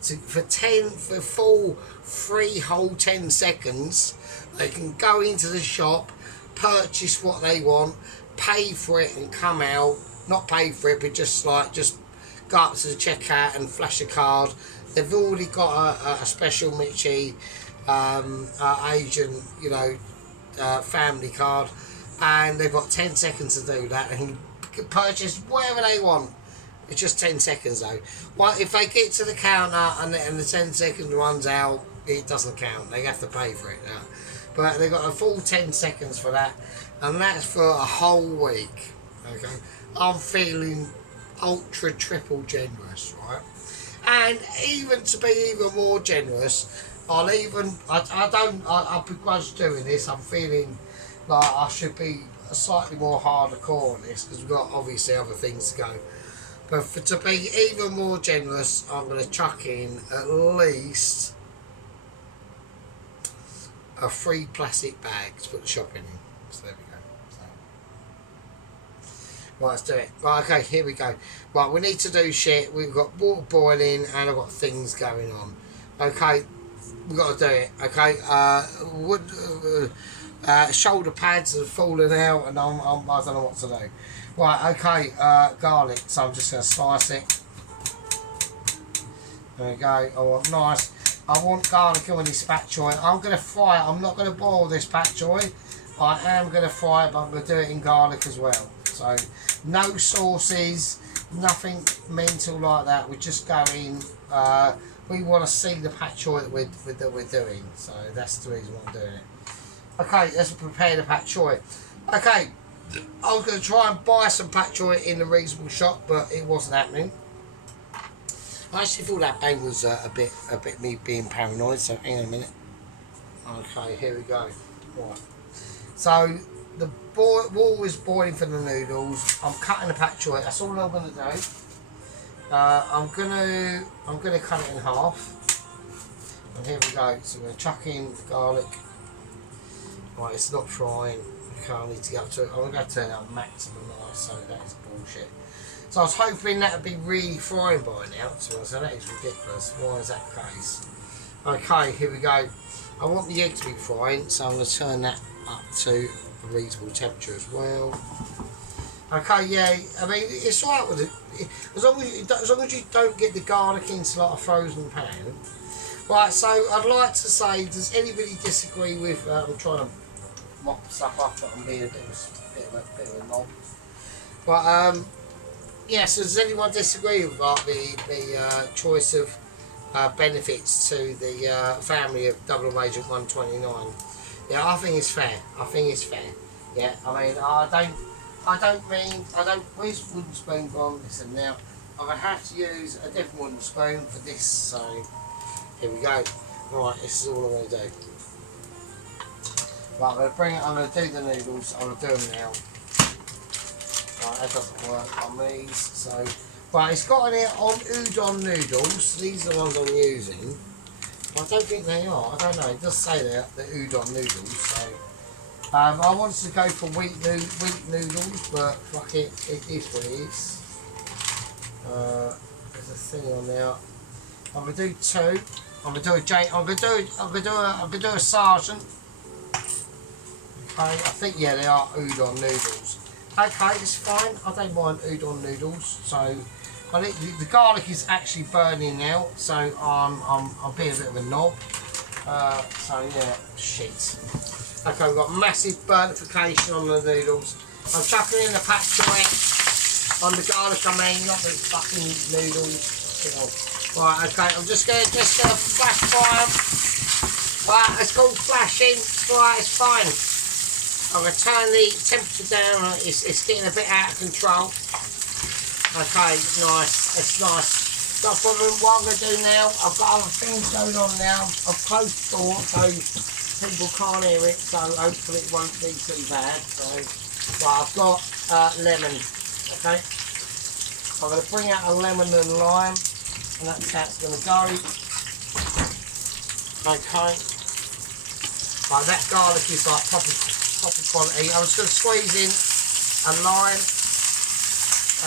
for full free whole 10 seconds, they can go into the shop, purchase what they want, pay for it and come out. Not pay for it, but just go up to the checkout and flash a card. They've already got a special Mitchie Asian, family card, and they've got 10 seconds to do that and can purchase whatever they want. It's just 10 seconds though. Well, if they get to the counter and the 10 seconds runs out, it doesn't count. They have to pay for it now. But they've got a full 10 seconds for that, and that's for a whole week. Okay, I'm feeling ultra triple generous, right? And even to be even more generous, I'll begrudge doing this. I'm feeling like I should be slightly more hardcore on this because we've got obviously other things to go. But to be even more generous, I'm going to chuck in at least a free plastic bag to put the shopping in. So there we go. Right, let's do it. Right, okay, here we go. Right, we need to do shit. We've got water boiling and I've got things going on. Okay, we've got to do it. Okay, shoulder pads have fallen out and I don't know what to do. Right, okay, garlic. So I'm just going to slice it. There we go. I want nice. I want garlic on this pak choy. I'm going to fry it. I'm not going to boil this pak choy. I am going to fry it, but I'm going to do it in garlic as well. So no sauces, nothing mental like that. We're just going. We want to see the pak choy that we're doing. So that's the reason why I'm doing it. Okay, let's prepare the pak choy. Okay, I was going to try and buy some pak choy in a reasonable shop, but it wasn't happening. I actually thought that bang was a bit me being paranoid. So hang on a minute. Okay, here we go. Right. So the water is boiling for the noodles. I'm cutting the pak choy. That's all I'm going to do. I'm gonna cut it in half. And here we go. So I'm going to chuck in the garlic. Right, it's not frying. Okay, I need to get up to it. I'm going to turn it up maximum nice. So that is bullshit. So I was hoping that would be really frying by now. So that is ridiculous. Why is that the case? Okay, here we go. I want the egg to be frying, so I'm going to turn that up to a reasonable temperature as well. Okay, yeah, I mean, it's alright with it. As long as you don't get the garlic into like a frozen pan. Right, so I'd like to say, does anybody disagree with, I'm trying to mop stuff up, but I'm being a bit of a knob. But, yeah, so does anyone disagree with like, the choice of benefits to the family of Double Agent 129? Yeah, I think it's fair. Yeah, I mean, where's wooden spoon gone? Listen now, I'm going to have to use a different wooden spoon for this, so here we go. Right, this is all I'm going to do. Right, I'm going to do the noodles, I'm going to do them now. Right, that doesn't work on these, so... Right, it's got on here on udon noodles, these are the ones I'm using. I don't think they are, I don't know, it does say they're the udon noodles, so... I wanted to go for wheat noodles, but fuck it, it is what it is. There's a thing on there. I'm gonna do two. I'm gonna do a sergeant. Okay, I think, yeah, they are udon noodles. Okay, it's fine. I don't mind udon noodles. So, I think the garlic is actually burning now. So, I'm being a bit of a knob. So, yeah, shit. Okay, we've got massive burnification on the noodles. I'm chucking in the pak choi on the garlic, I mean, not the fucking noodles. Right, okay, I'm just gonna flash fry them. Right, it's called flashing. Right, it's fine. I'm gonna turn the temperature down. It's getting a bit out of control. Okay, it's nice. It's nice. Not a problem. What I'm gonna do now, I've got other things going on now. I've closed the door so people can't hear it. So hopefully it won't be too bad. So, right, I've got lemon. Okay. I'm gonna bring out a lemon and lime, and that's how it's gonna go. Okay. Right, that garlic is like proper quality. I'm just going to squeeze in a lime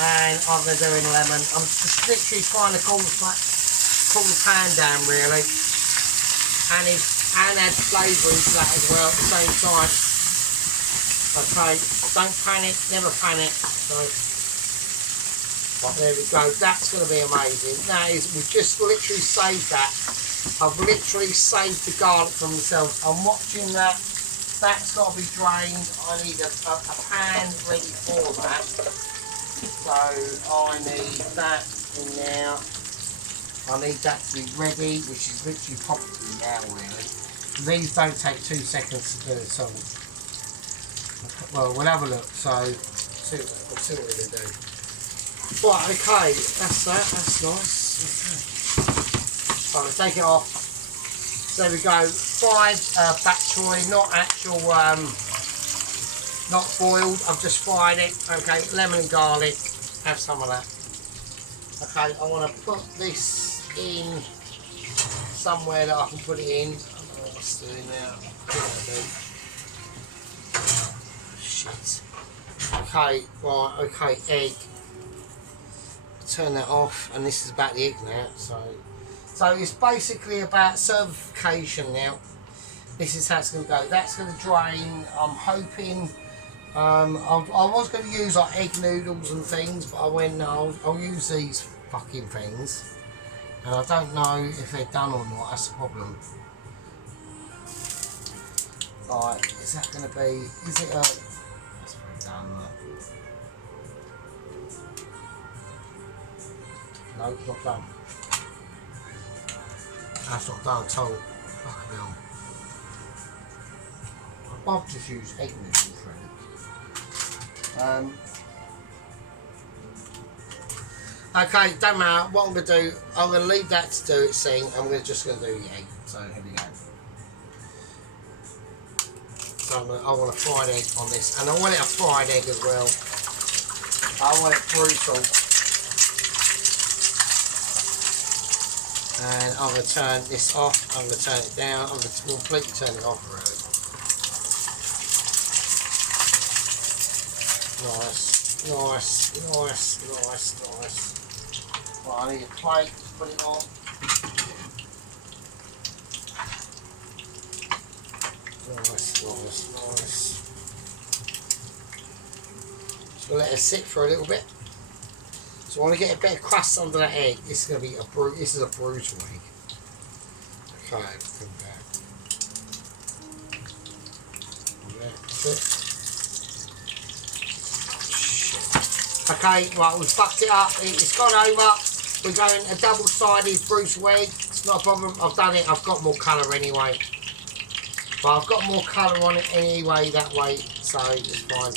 and I'm going to do in lemon. I'm just literally trying to cool the pan down really, and add flavour into that as well at the same time. Okay, don't panic, never panic. So, right, there we go. That's going to be amazing. That is, we've just literally saved that. I've literally saved the garlic from themselves. I'm watching that. That's got to be drained. I need a pan ready for that. So I need that in there. I need that to be ready, which is literally probably now really. These don't take 2 seconds to do at all. Okay, well, we'll have a look. So we'll see what we're going to do. Right, okay, that's that. That's nice. Okay. Right, we'll take it off. So there we go. Fried bok choy, not actual, not boiled. I've just fried it. Okay, lemon and garlic. Have some of that. Okay, I want to put this in somewhere that I can put it in. I don't know what it's doing now. What do I do? Shit. Okay, right. Okay, egg. Turn that off, and this is about the egg now. So it's basically about certification now. This is how it's going to go. That's going to drain. I'm hoping. I was going to use like egg noodles and things, but I went no. I'll use these fucking things, and I don't know if they're done or not. That's the problem. Right, is that going to be? Is it a? That's probably done. No, it's not done. That's not done at all. Fucking hell. I've just used egg noodles really. Okay, don't matter. What I'm going to do, I'm going to leave that to do its thing. Just going to do the egg. So here we go. So I want a fried egg on this, and I want it a fried egg as well. I want it brutal. And I'm going to turn this off, I'm going to turn it down, I'm going to completely turn it off really. Nice, nice, nice, nice, nice. Right, I need a plate to put it on. Nice, nice, nice. Just going to let it sit for a little bit. So I want to get a bit of crust under that egg. This is going to be this is a brutal egg. Okay, come back. That's it. Shit. Okay, right, we've fucked it up. It's gone over. We're going a double-sided brutal egg. It's not a problem. I've done it. I've got more colour anyway. But I've got more colour on it anyway that way, so it's fine.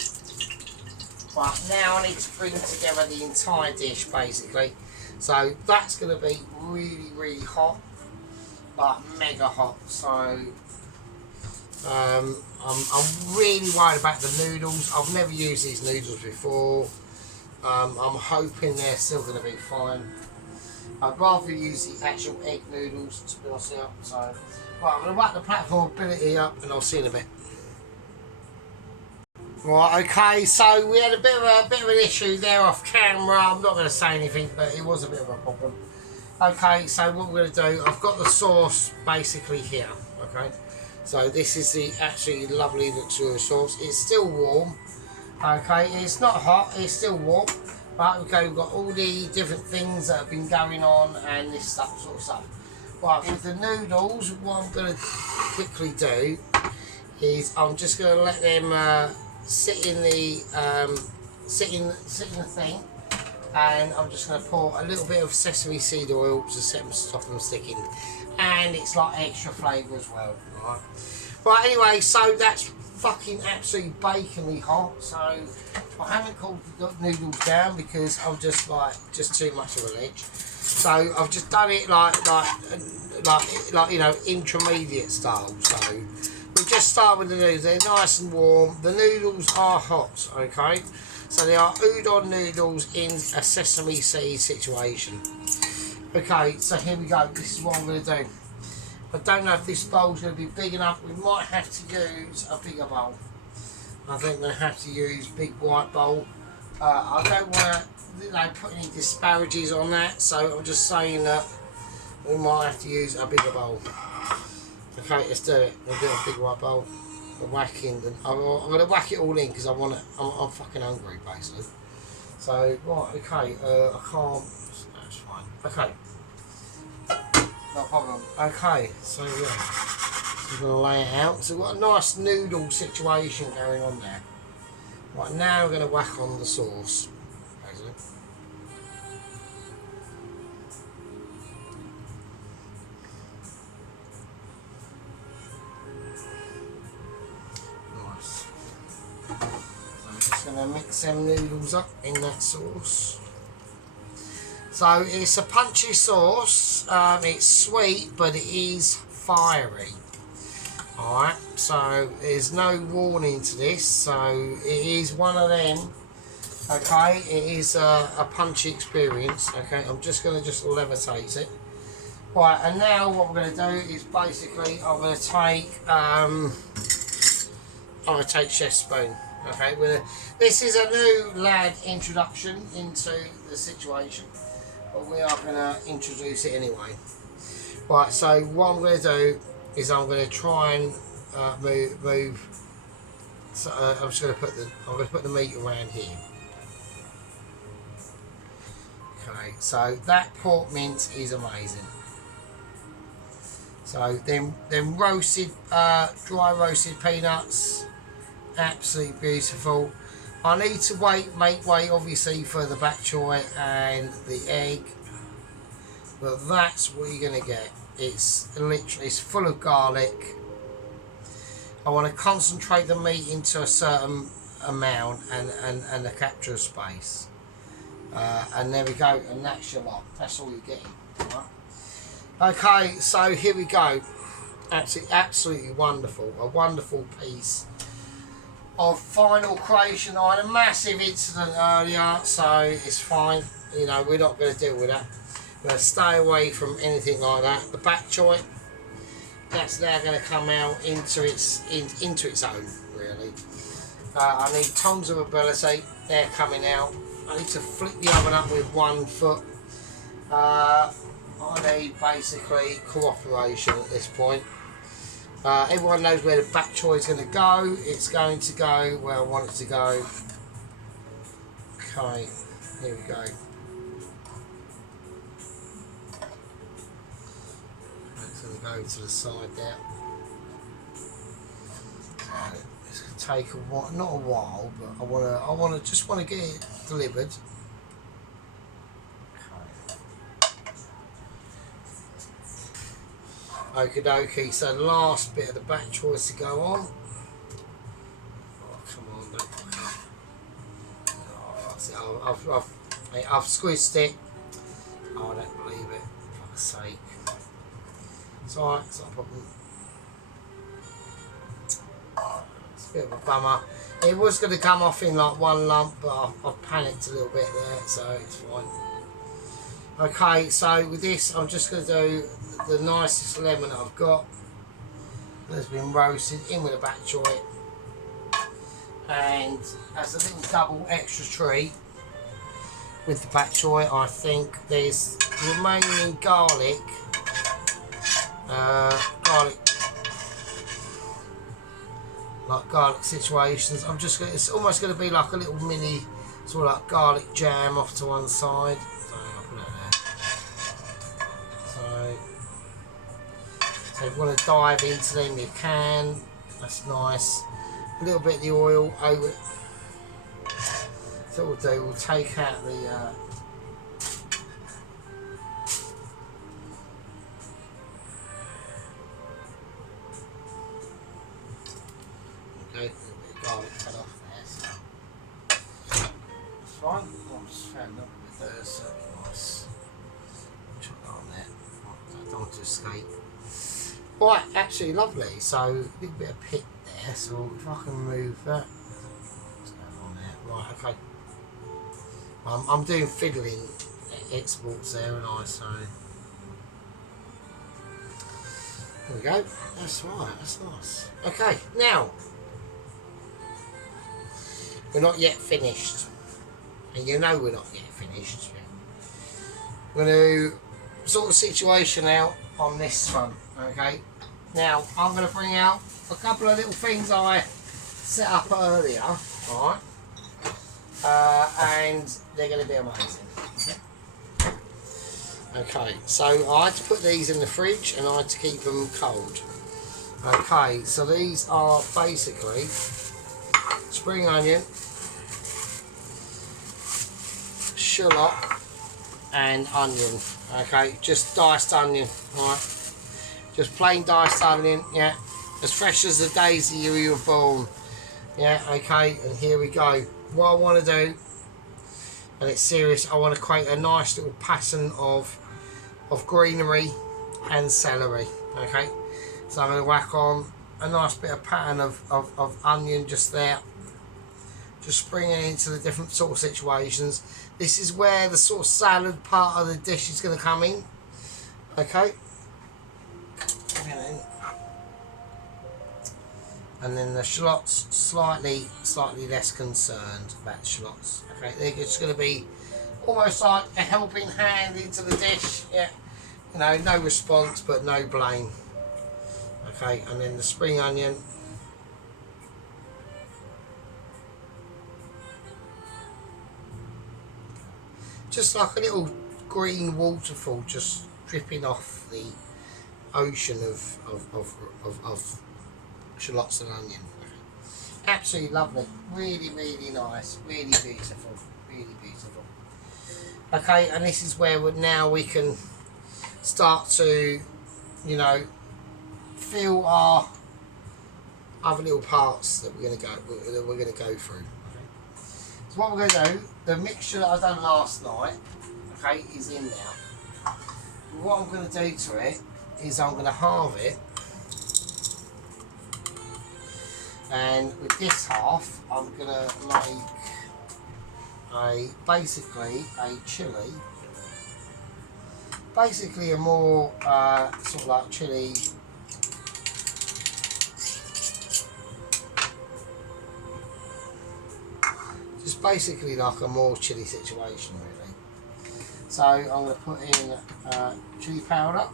Right, now I need to bring together the entire dish basically. So that's going to be really, really hot, but mega hot. So I'm really worried about the noodles. I've never used these noodles before. I'm hoping they're still going to be fine. I'd rather use the actual egg noodles to be honest. So right, I'm going to wrap the platform ability up, and I'll see you in a bit. Right, okay, so we had a bit of an issue there off camera. I'm not going to say anything, but it was a bit of a problem. Okay, so what we're going to do, I've got the sauce basically here, okay? So this is the absolutely lovely luxurious sauce. It's still warm. Okay, it's not hot, it's still warm. Right, okay, we've got all the different things that have been going on and this stuff, sort of stuff. Right, with the noodles, what I'm going to quickly do is I'm just going to let them sit in the thing, and I'm just going to pour a little bit of sesame seed oil to stop them sticking, and it's like extra flavour as well. Right. Right. Anyway, so that's fucking absolutely baconly hot. So I haven't cooled the noodles down because I'm just too much of a ledge. So I've just done it like you know, intermediate style. So we just start with the noodles. They're nice and warm. The noodles are hot. Okay. So they are udon noodles in a sesame seed situation. Okay, so here we go. This is what I'm going to do. I don't know if this bowl's going to be big enough. We might have to use a bigger bowl. I think we're going to have to use big white bowl. I don't want to put any disparages on that, so I'm just saying that we might have to use a bigger bowl. Okay, let's do it. We'll do a big white bowl. I'm going to whack it all in because I'm fucking hungry, basically. So, right, okay, I can't. That's fine. Okay. No problem. Okay, so yeah, I'm going to lay it out. So we've got a nice noodle situation going on there. Right, now we're going to whack on the sauce. Basically. Nice. So I'm just going to mix them noodles up in that sauce. So it's a punchy sauce, it's sweet but it is fiery. Alright, so there's no warning to this, so it is one of them. Okay, it is a punchy experience. Okay, I'm just going to levitate it. Right, and now what we're going to do is basically I'm going to take chef's spoon. Okay, this is a new lad introduction into the situation. But we are going to introduce it anyway. Right, so what I'm going to do is I'm going to try and move. So I'm just going to put the meat around here. Okay, so that pork mince is amazing. So them roasted, dry roasted peanuts, absolutely beautiful. I need to make way obviously for the bok choy and the egg, but that's what you're going to get. It's full of garlic. I want to concentrate the meat into a certain amount and a capture of space. And there we go, and that's your lot. That's all you're getting. Right? Okay, so here we go. Absolutely wonderful. A wonderful piece of final creation. I had a massive incident earlier, so it's fine. You know, we're not going to deal with that. We're going to stay away from anything like that. The bok choy, that's now going to come out into its own, really. I need tons of ability. They're coming out. I need to flip the oven up with 1 foot. I need basically cooperation at this point. Everyone knows where the bok choy is going to go. It's going to go where I want it to go. Okay, here we go. It's going to go to the side there. It's going to take a while, not a while, but I just want to get it delivered. Okie dokie, so the last bit of the bok choy is to go on. Oh, come on, don't fuck it. I've squeezed it. Oh, I don't believe it, for fuck's sake. It's alright, it's not a problem. It's a bit of a bummer. It was going to come off in like one lump, but I've panicked a little bit there, so it's fine. Okay, so with this, I'm just going to do the nicest lemon that I've got. That's been roasted in with a bok choy. And as a little double extra treat with the bok choy, I think there's remaining garlic. like garlic situations. I'm just gonna, it's almost going to be like a little mini sort of like garlic jam off to one side. So I'll put it there. So if you want to dive into them, you can. That's nice. A little bit of the oil over. So what we'll do, we'll take out the okay, a little bit of garlic cut off there. So it's fine. Oh, just found up with there, so nice. Chuck that on there. I don't want to escape. Right, absolutely lovely. So a little bit of pit there. So if I can remove that, what's going on there? Right, okay. I'm doing fiddling exports there, and so there we go. That's right. That's nice. Okay, now we're not yet finished, and you know we're not yet finished. We're going to sort the situation out on this front. Okay. Now I'm going to bring out a couple of little things I set up earlier. All right. And they're going to be amazing. Okay, so I had to put these in the fridge and I had to keep them cold. Okay, so these are basically spring onion, shallot and onion. Okay, just diced onion, right? Just plain diced onion, yeah. As fresh as the days that you were born. Yeah, okay, and here we go. What I want to do, and it's serious, I want to create a nice little pattern of greenery and celery. Okay, so I'm going to whack on a nice bit of pattern of onion just there, just bringing into the different sort of situations. This is where the sort of salad part of the dish is going to come in. Okay, and then the shallots, slightly less concerned about the shallots. Okay, they're just going to be almost like a helping hand into the dish. Yeah, you know, no response but no blame. Okay, and then the spring onion. Just like a little green waterfall just dripping off the ocean of shallots and onion. Absolutely lovely. Really, really nice. Really beautiful. Really beautiful. Okay, and this is where now we can start to, you know, fill our other little parts that we're going to go through. Okay. So what we're going to do, the mixture that I done last night, okay, is in now. What I'm going to do to it is I'm going to halve it. And with this half, I'm going to make basically a chilli. Basically a more sort of like chilli. Just basically like a more chilli situation really. So I'm going to put in chilli powder,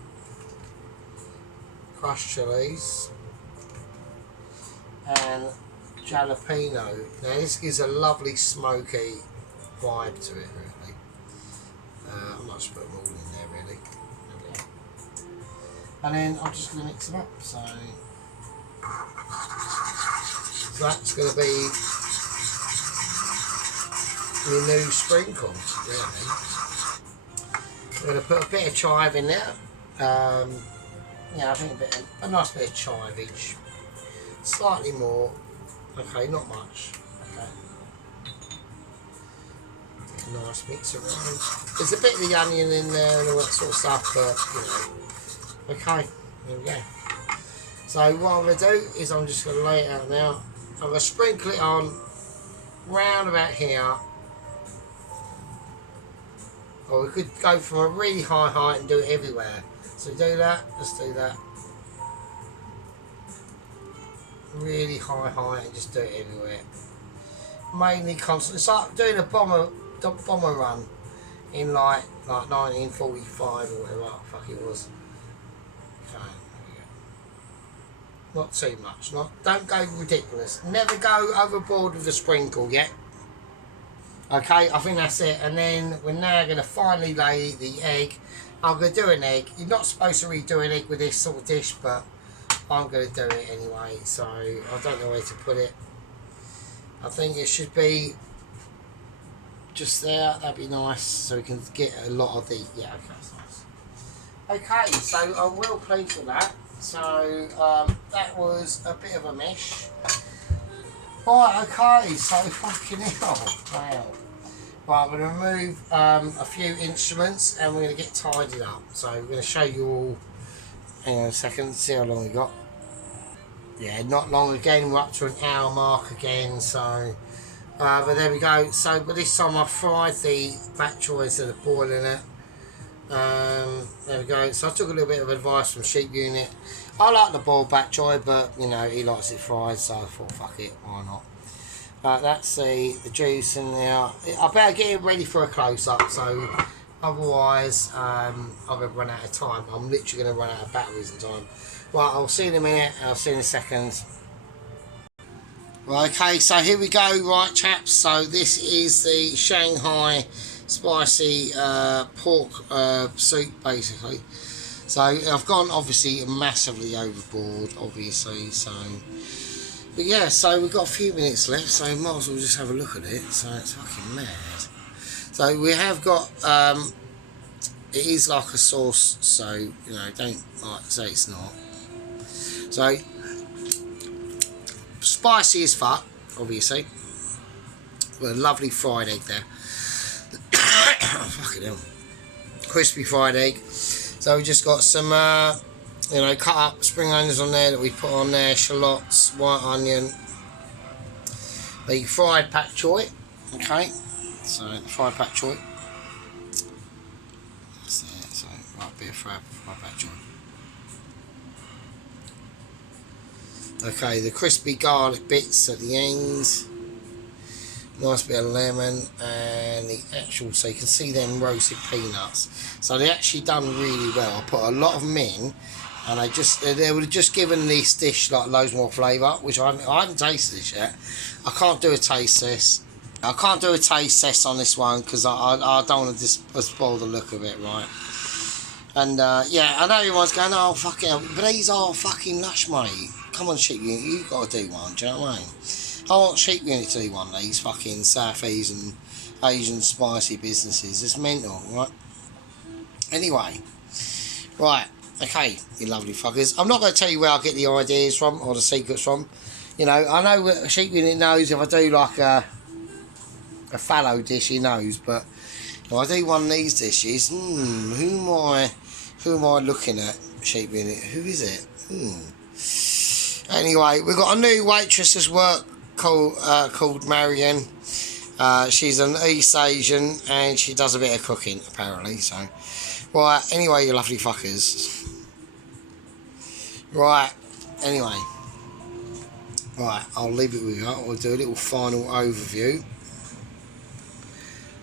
crushed chilies, and jalapeno. Now this gives a lovely smoky vibe to it really. I might just put them all in there really. Okay. And then I'm just going to mix them up. So that's going to be your new sprinkles really. I'm going to put a bit of chive in there. Yeah, I think a nice bit of chiveage. Slightly more, okay, not much, okay. A nice mix around. There's a bit of the onion in there and all that sort of stuff, but you know, okay, there we go. So what I'm going to do is I'm just going to lay it out now. I'm going to sprinkle it on round about here. Or we could go from a really high height and do it everywhere. So do that, let's do that. Really high height and just do it everywhere. Mainly constant. It's like doing a bomber run in like 1945 or whatever the fuck it was. Okay, there we Not too much. Don't go ridiculous. Never go overboard with the sprinkle yet. Okay, I think that's it. And then we're now going to finally lay the egg. I'm going to do an egg. You're not supposed to really do an egg with this sort of dish, but I'm going to do it anyway. So I don't know where to put it. I think it should be just there. That'd be nice, so we can get a lot of the. Yeah, okay, that's nice. Okay, so I'm well pleased with that. So that was a bit of a mesh. Right, okay, so fucking hell, wow. Right, I'm going to remove a few instruments and we're going to get tidied up. So we're going to show you all, hang on a second, see how long we got. Yeah, not long again, we're up to an hour mark again, so, but there we go. So, but this time I fried the bok choy instead of boiling it. There we go. So I took a little bit of advice from Sheep Unit. I like the boiled bok choy, but you know he likes it fried, so I thought fuck it, why not? That's the juice in there. I better get it ready for a close up, so otherwise I'm gonna run out of time. I'm literally gonna run out of batteries in time. Right, I'll see you in a minute. I'll see you in a second. Right, okay, so here we go, right chaps. So this is the Shanghai spicy pork soup basically. So I've gone obviously massively overboard, obviously, so but yeah, so we've got a few minutes left, so might as well just have a look at it. So it's fucking mad. So we have got it is like a sauce, so you know, don't like say it's not. So spicy as fuck, obviously. With a lovely fried egg there. Fucking hell. Crispy fried egg. So we just got some, you know, cut up spring onions on there that we put on there, shallots, white onion, the fried bok choy. Okay, so fried bok choy. That's it. So right, bit of fried bok choy. Okay, the crispy garlic bits at the end. Nice bit of lemon and the actual, so you can see them roasted peanuts. So they actually done really well. I put a lot of them in, and they would have just given this dish like loads more flavour, which I haven't tasted this yet. I can't do a taste test. I can't do a taste test on this one because I don't want to spoil the look of it, right? And yeah, I know everyone's going, oh fucking, but these are fucking lush, mate. Come on, Sheep Unit, you've got to do one. Do you know what I mean? I want Sheep Unit to do one of these fucking South Asian spicy businesses. It's mental, right? Anyway, right, okay, you lovely fuckers. I'm not going to tell you where I get the ideas from or the secrets from. You know, I know Sheep Unit knows if I do like a fallow dish, he knows. But if I do one of these dishes, who am I looking at? Sheep Unit, who is it? Anyway, we've got a new waitress as work. Called Marion. She's an East Asian and she does a bit of cooking apparently. So, right. Anyway, you lovely fuckers. Right. Anyway. Right. I'll leave it with you. I'll do a little final overview,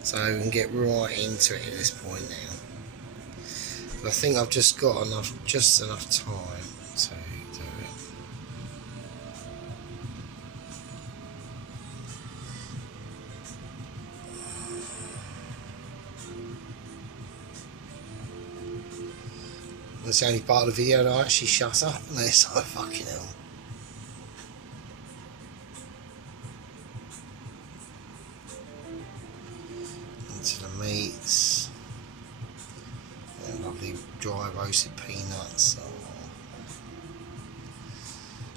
so we can get right into it at this point now. But I think I've just got just enough time to do it. That's the only part of the video that I actually shut up and it's like fucking hell. Into the meats. And lovely dry roasted peanuts. Oh.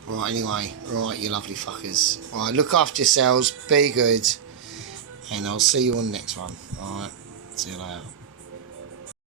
Right, anyway, right, you lovely fuckers. Right, look after yourselves, be good, and I'll see you on the next one. Alright, see you later.